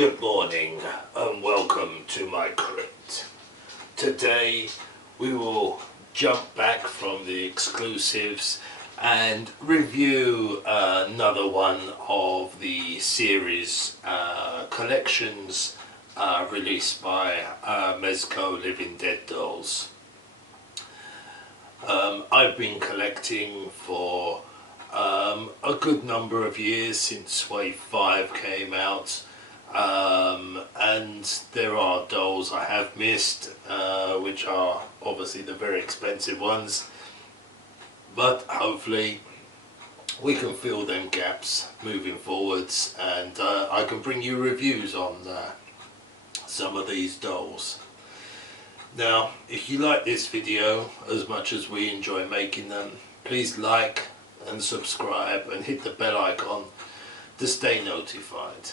Good morning and welcome to my crypt. Today we will jump back from the exclusives and review another one of the series collections released by Mezco Living Dead Dolls. I've been collecting for a good number of years since Wave 5 came out. And there are dolls I have missed, which are obviously the very expensive ones, but hopefully we can fill them gaps moving forwards, and I can bring you reviews on some of these dolls. Now, if you like this video as much as we enjoy making them, please like and subscribe and hit the bell icon to stay notified.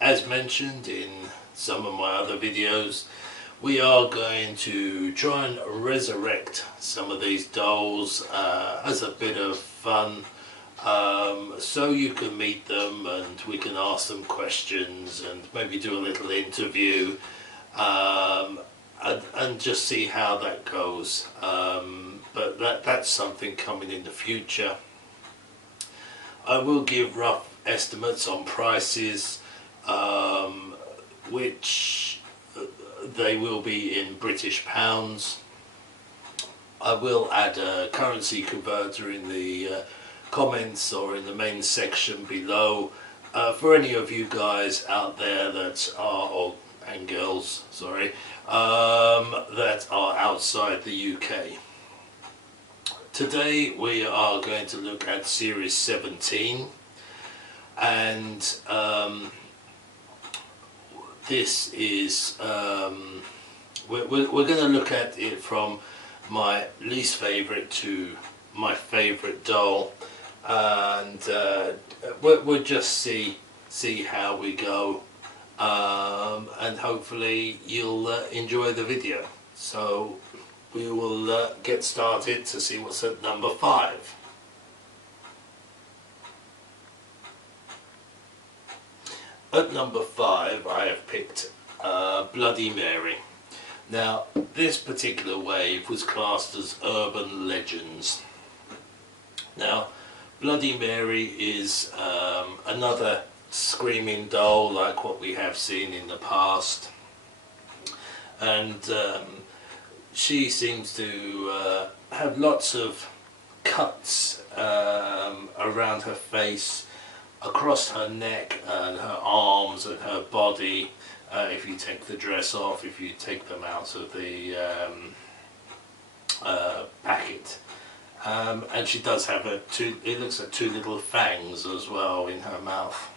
As mentioned in some of my other videos, we are going to try and resurrect some of these dolls as a bit of fun, so you can meet them and we can ask them questions and maybe do a little interview, and just see how that goes. But that's something coming in the future. I will give rough estimates on prices, which they will be in British pounds. I will add a currency converter in the comments or in the main section below for any of you guys out there that are, and girls, sorry, that are outside the UK. Today we are going to look at Series 17, and this is, we're going to look at it from my least favourite to my favourite doll, and we'll just see how we go, and hopefully you'll enjoy the video. So we will get started to see what's at number 5. At number 5 I have picked Bloody Mary. Now this particular wave was classed as urban legends. Now Bloody Mary is another screaming doll like what we have seen in the past, and she seems to have lots of cuts around her face, across her neck and her arms and her body, if you take the dress off, if you take them out of the packet. And she does have it looks like 2 little fangs as well in her mouth.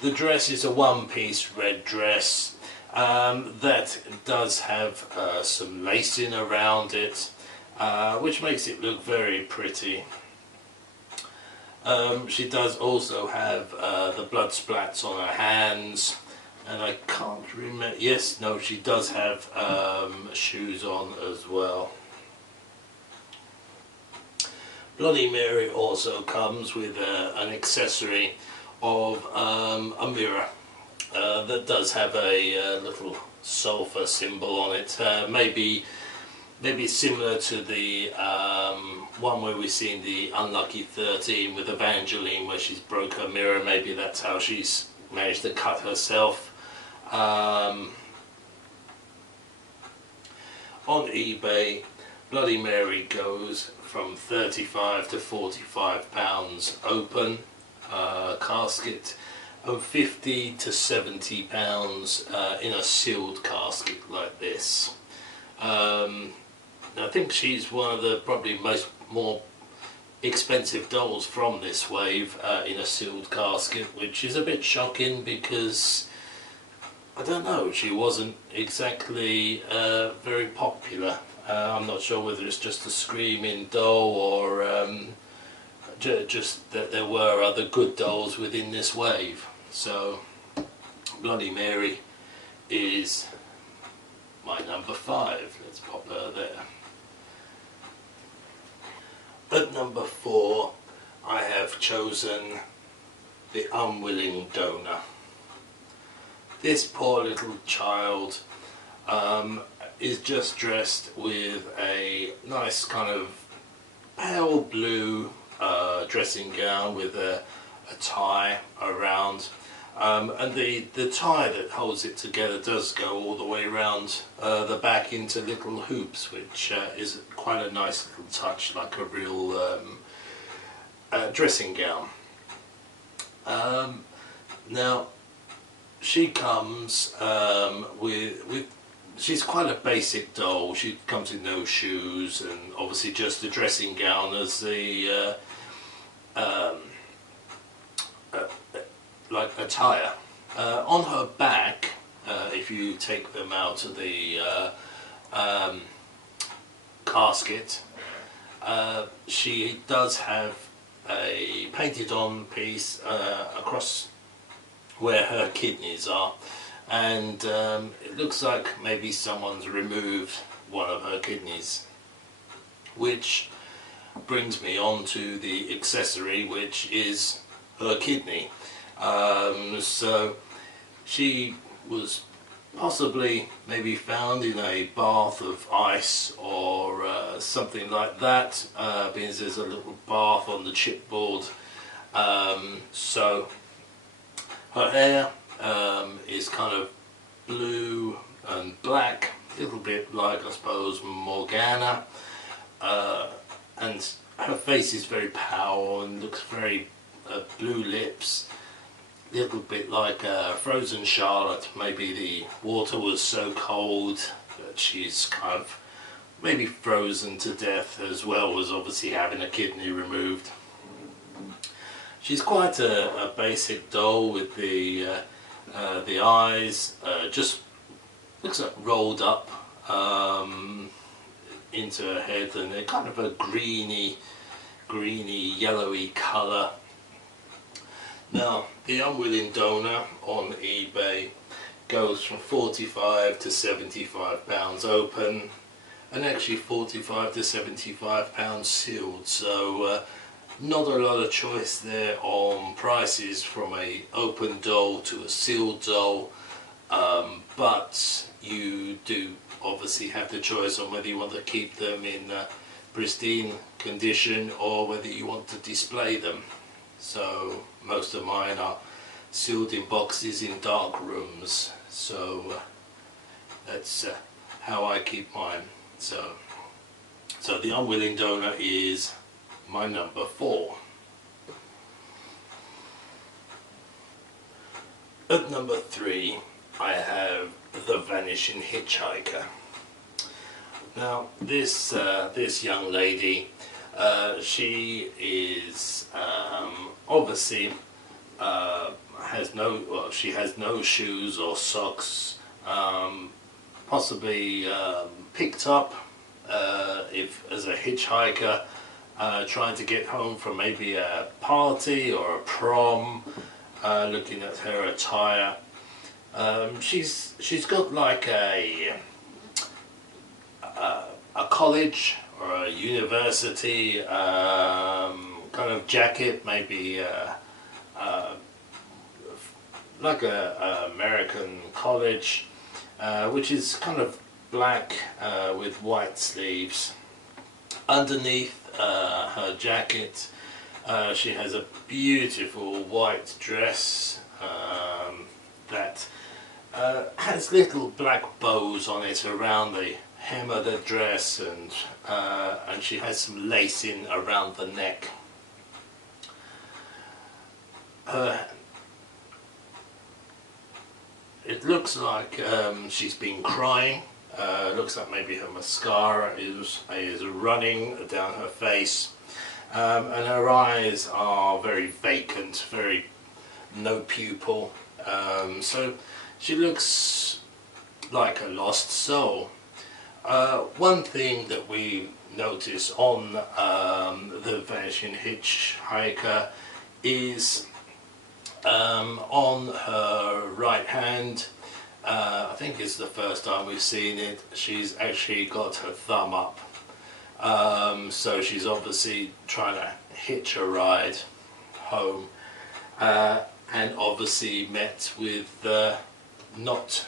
The dress is a one-piece red dress that does have some lacing around it, which makes it look very pretty. She does also have the blood splats on her hands, and I can't remember, yes, no, she does have shoes on as well. Bloody Mary also comes with an accessory of a mirror that does have a little sulphur symbol on it, maybe similar to the one where we've seen the Unlucky 13 with Evangeline, where she's broke her mirror. Maybe that's how she's managed to cut herself. On eBay, Bloody Mary goes from £35 to £45 open casket, and £50 to £70 in a sealed casket like this. I think she's one of the probably more expensive dolls from this wave in a sealed casket, which is a bit shocking because, I don't know, she wasn't exactly very popular. I'm not sure whether it's just a screaming doll or just that there were other good dolls within this wave. So Bloody Mary is my number 5. Let's pop her there. At number 4 I have chosen the Unwilling Donor. this poor little child is just dressed with a nice kind of pale blue dressing gown with a tie around, and the tie that holds it together does go all the way around the back into little hoops, which is quite a nice little touch, like a real dressing gown. Now she comes with she's quite a basic doll. She comes in no shoes and obviously just a dressing gown as the like attire. On her back, if you take them out of the casket, she does have a painted on piece across where her kidneys are, and it looks like maybe someone's removed one of her kidneys, which brings me on to the accessory, which is her kidney. So she was possibly maybe found in a bath of ice or something like that, because there's a little bath on the chipboard. So her hair is kind of blue and black, a little bit like, I suppose, Morgana, and her face is very pale and looks very blue lips, a little bit like frozen Charlotte. Maybe the water was so cold that she's kind of maybe frozen to death, as well as obviously having a kidney removed. She's quite a basic doll with the eyes just looks like rolled up into her head, and they're kind of a greeny yellowy colour. Now the unwilling donor on eBay goes from 45 to 75 pounds open, and actually 45 to 75 pounds sealed, so not a lot of choice there on prices from a open doll to a sealed doll, but you do obviously have the choice on whether you want to keep them in pristine condition or whether you want to display them. So most of mine are sealed in boxes in dark rooms, so that's how I keep mine. So the unwilling donor is my number 4. At number 3 I have The Vanishing Hitchhiker. Now this young lady, she is obviously she has no shoes or socks, possibly picked up as a hitchhiker, trying to get home from maybe a party or a prom. Looking at her attire, she's got like a college or a university kind of jacket, maybe like a American college, which is kind of black with white sleeves. Underneath her jacket, she has a beautiful white dress that has little black bows on it around the hem of the dress, and she has some lacing around the neck. It looks like she's been crying. Looks like maybe her mascara is running down her face, and her eyes are very vacant, very no pupil. So she looks like a lost soul. One thing that we notice on The Vanishing Hitchhiker is on her right hand, I think it's the first time we've seen it, she's actually got her thumb up. So she's obviously trying to hitch a ride home, and obviously met with not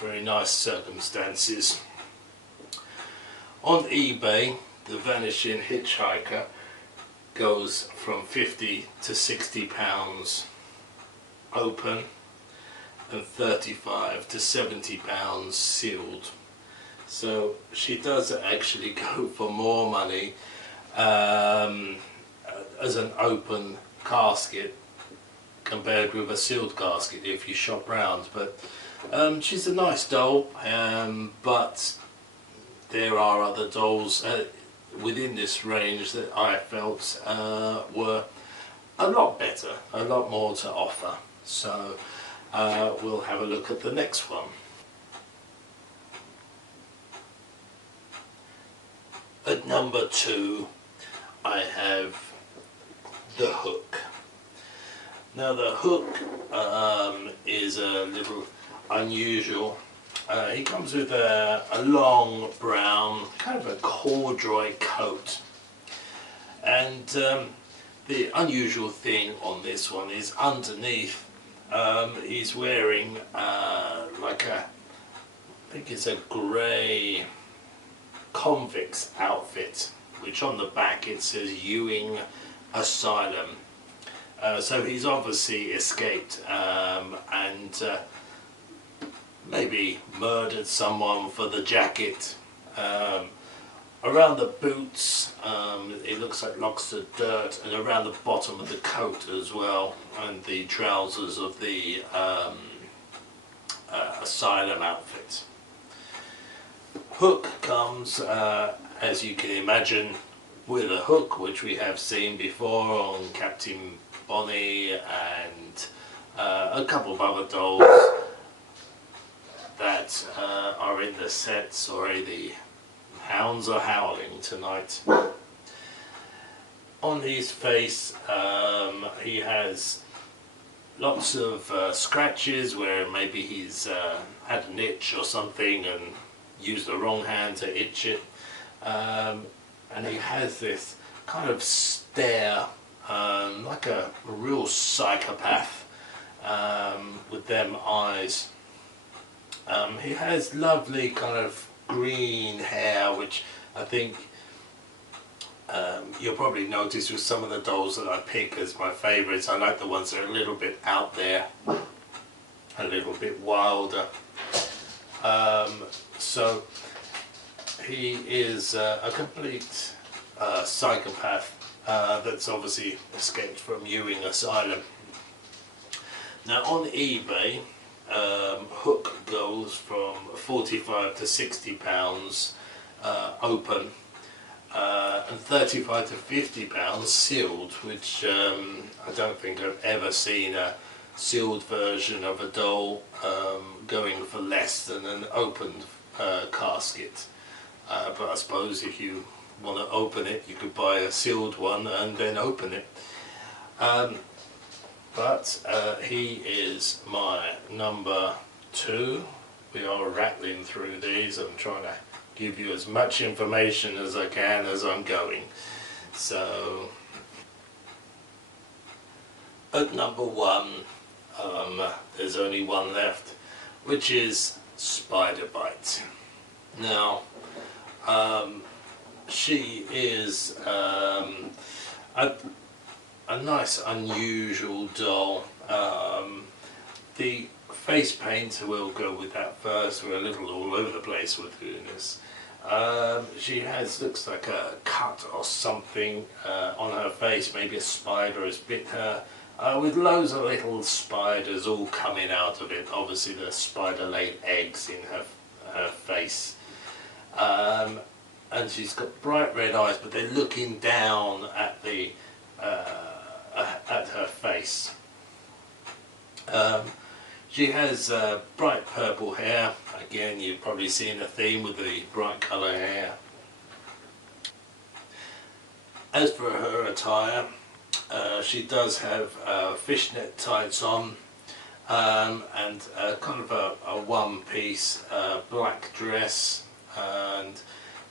very nice circumstances. On eBay, the Vanishing Hitchhiker goes from 50 to 60 pounds open and 35 to 70 pounds sealed. So she does actually go for more money as an open casket compared with a sealed casket if you shop round. But she's a nice doll, but there are other dolls within this range that I felt were a lot better, a lot more to offer. So we'll have a look at the next one. At number 2 I have the Hook. Now the Hook is a little unusual. He comes with a long brown, kind of a corduroy coat, and the unusual thing on this one is underneath he's wearing like I think it's a grey convict's outfit, which on the back it says Ewing Asylum. So he's obviously escaped and maybe murdered someone for the jacket. Around the boots it looks like lots of dirt, and around the bottom of the coat as well, and the trousers of the asylum outfit. Hook comes, as you can imagine, with a hook, which we have seen before on Captain Bonnie and a couple of other dolls that are in the set. Sorry, the hounds are howling tonight. On his face he has lots of scratches where maybe he's had an itch or something and used the wrong hand to itch it, and he has this kind of stare, like a real psychopath with them eyes. He has lovely kind of green hair, which I think you'll probably notice with some of the dolls that I pick as my favourites. I like the ones that are a little bit out there, a little bit wilder. So he is a complete psychopath that's obviously escaped from Ewing Asylum. Now on eBay, Hook goes from 45 to 60 pounds open and 35 to 50 pounds sealed, which I don't think I've ever seen a sealed version of a doll going for less than an opened casket. But I suppose if you want to open it, you could buy a sealed one and then open it. But he is my number 2. We are rattling through these. I'm trying to give you as much information as I can as I'm going. So at number 1, there's only one left, which is Spider Bite. Now she is a nice unusual doll. The face paint, we'll go with that first. We're a little all over the place with this. She looks like a cut or something on her face. Maybe a spider has bit her, with loads of little spiders all coming out of it. Obviously the spider laid eggs in her face. And she's got bright red eyes, but they're looking down at the at her face. She has bright purple hair. Again, you've probably seen a theme with the bright colour hair. As for her attire, she does have fishnet tights on, and kind of a one-piece black dress, and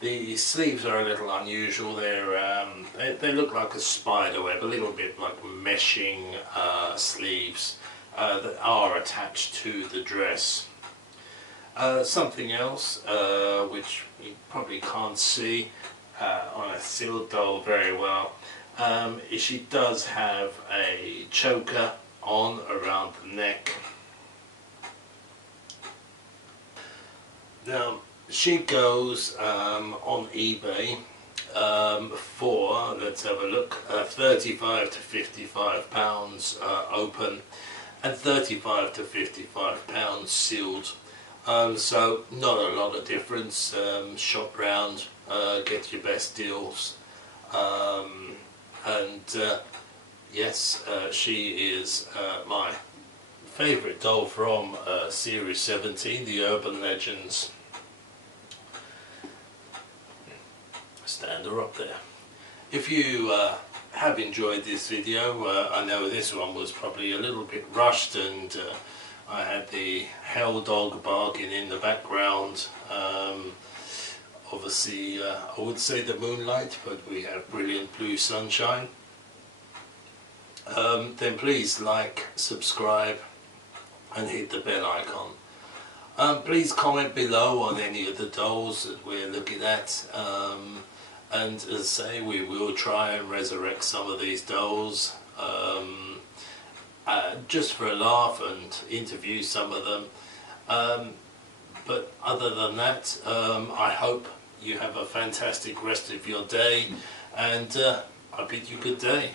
the sleeves are a little unusual. They look like a spider web, a little bit like meshing sleeves. that are attached to the dress. Something else which you probably can't see on a sealed doll very well is she does have a choker on around the neck. Now she goes on eBay for, let's have a look, 35 to 55 pounds open and 35 to 55 pounds sealed. So not a lot of difference. Shop round, get your best deals, and yes, she is my favourite doll from Series 17, the Urban Legends. Stand her up there. If you have enjoyed this video, I know this one was probably a little bit rushed, and I had the Hell Dog bargain in the background. Obviously I would say the moonlight, but we have brilliant blue sunshine. Then please like, subscribe and hit the bell icon. Please comment below on any of the dolls that we're looking at, and as I say, we will try and resurrect some of these dolls just for a laugh, and interview some of them. But other than that, I hope you have a fantastic rest of your day, and I bid you good day.